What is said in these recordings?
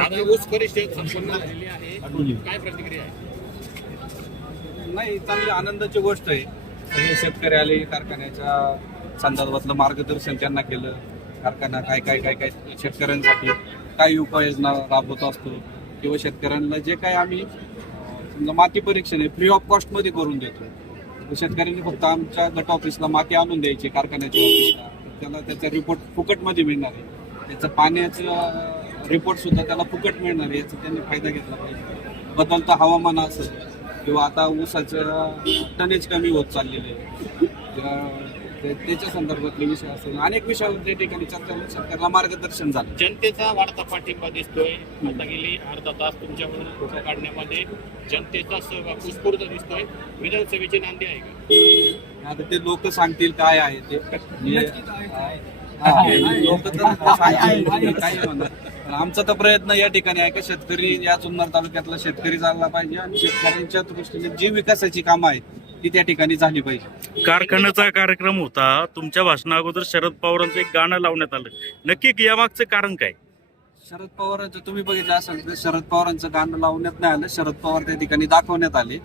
ऊस परिषद संपन्न झालेली आहे. काय प्रतिक्रिया आहे? नाही चांगली आनंदाची गोष्ट आहे. सगळे शेतकरी आले कारखान्याच्या संदर्भातलं मार्गदर्शन त्यांना केलं. कारखाना काय काय काय काय शेतकऱ्यांसाठी काय उपाययोजना राबवत असतो किंवा शेतकऱ्यांना जे काय आम्ही समजा माती परीक्षण आहे फ्री ऑफ कॉस्टमध्ये करून देतो. शेतकऱ्यांनी फक्त आमच्या गट ऑफिसला माती आणून द्यायची कारखान्याच्या ऑफिसला त्याला त्याचा रिपोर्ट फुकटमध्ये मिळणार आहे. त्याचं पाण्याचं रिपोर्ट सुद्धा त्याला फुकट मिळणार आहे याचा त्यांनी फायदा घेतला पाहिजे. बदलतं हवामान असेल किंवा आता ऊसाचं टनेज कमी होत चाललेले आहे त्याच्या संदर्भातले विषय असेल. अनेक विषयावर त्या ठिकाणी चर्चा होऊन शेतकऱ्याला मार्गदर्शन झालं. जनतेचा वाढता पाठिंबा दिसतोय. आता गेली अर्धा तास तुमच्याकडून फोटो काढण्यामध्ये जनतेचा सहभाग उत्स्फूर्त दिसतोय. विधानसभेची नांदी आहे का? आता ते लोक सांगतील काय आहे ते. लोक तर सांगतील काय होणार. आमचा तर प्रयत्न या ठिकाणी आहे की शेतकरी या जुन्नर तालुक्यातला शेतकरी झाला पाहिजे आणि शेतकऱ्यांच्या दृष्टीने जी विकासाची कामं आहेत ती त्या ठिकाणी झाली पाहिजे. कारखान्याचा कार्यक्रम होता. तुमच्या भाषणा अगोदर शरद पवारांचं एक गाणं लावण्यात आलं. नक्की यामागचं कारण काय? शरद पवारांचं तुम्ही बघितलं असेल तर शरद पवारांचं गाणं लावण्यात नाही आलं. शरद पवार त्या ठिकाणी दाखवण्यात आले.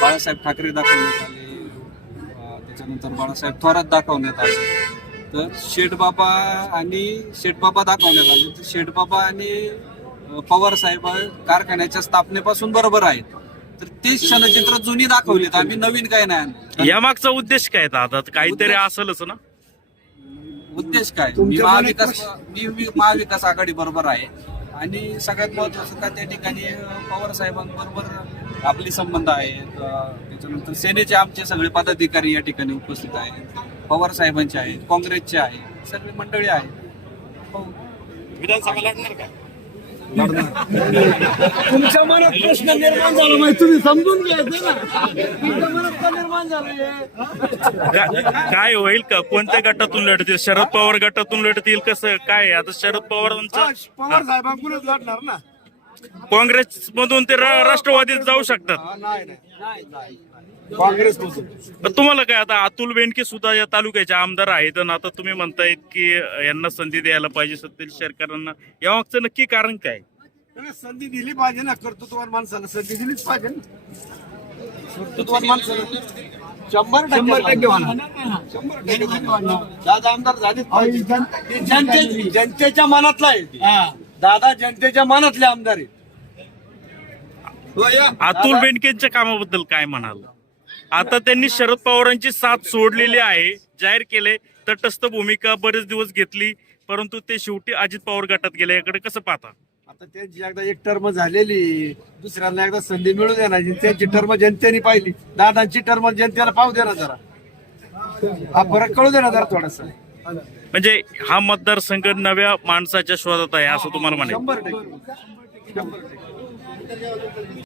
बाळासाहेब ठाकरे दाखवण्यात आले. त्याच्यानंतर बाळासाहेब थोरात दाखवण्यात आले. तर शेठबाबा आणि शेठबाबा दाखवण्यात आले. तर शेठबाबा आणि पवार साहेब कारखान्याच्या स्थापनेपासून बरोबर आहेत. तर तेच क्षणचित्र जुनी दाखवलीत. आम्ही नवीन काय नाही आणलं. यामागचा उद्देश काय आता काहीतरी उद्देश- असेलच ना? उद्देश काय? मी महाविकास मी महाविकास आघाडी बरोबर आहे. आणि सगळ्यात महत्वाचं का त्या ठिकाणी पवार साहेबांबरोबर आपले संबंध आहेत. त्याच्यानंतर सेनेचे आमचे सगळे पदाधिकारी या ठिकाणी उपस्थित आहेत. पवार साहेबांचे आहेत काँग्रेसचे आहेत सगळी मंडळी आहेत. हो. विधानसभा लढणार का? तुमच्या मनात प्रश्न निर्माण झाला माहिती तुम्ही समजून घ्यायचं ना तुमच्या मनात का निर्माण झालं काय होईल का? कोणत्या गटातून लढतील? शरद पवार गटातून लढतील कसं? काय आता शरद पवारांचं पवार साहेबांकडूनच लढणार ना. काँग्रेस मधून ते राष्ट्रवादीत जाऊ शकतात. नाही नाही. काँग्रेस पासून पण तुम्हाला काय आता अतुल बेनके सुद्धा या तालुक्याचे आमदार आहेत आणि आता तुम्ही म्हणतायत की यांना संधी द्यायला पाहिजे सत्तेत शेतकऱ्यांना यामागचं नक्की कारण काय? संधी दिली पाहिजे ना कर्तृत्वान माणसाला संधी दिलीच पाहिजे ना. कर्तृत्वान माणसाला. शंभर शंभर टक्के शंभर. दादा आमदार जनते जनतेच्या मनातला आहे. दादा जनतेच्या मनातले आमदार आहेत. हो, या. अतुल बेनकेंच्या कामाबद्दल काय म्हणाल? आता त्यांनी शरद पवारांची साथ सोडलेली आहे जाहीर केले तटस्थ भूमिका बरेच दिवस घेतली परंतु ते शेवटी अजित पवार गटात गेले. याकडे कसं पाहता? आता त्यांची एकदा एक टर्म झालेली दुसऱ्यांना एकदा संधी मिळू दे ना त्यांची टर्म जनतेने पाहिली. दादांची टर्म जनतेला पाहू दे ना जरा. हा फरक कळू दे ना जरा थोडासा. म्हणजे हा मतदारसंघ नव्या माणसाच्या शोधात आहे असं तुम्हाला म्हणायचं. शंभर टक्के. शंभर टक्के.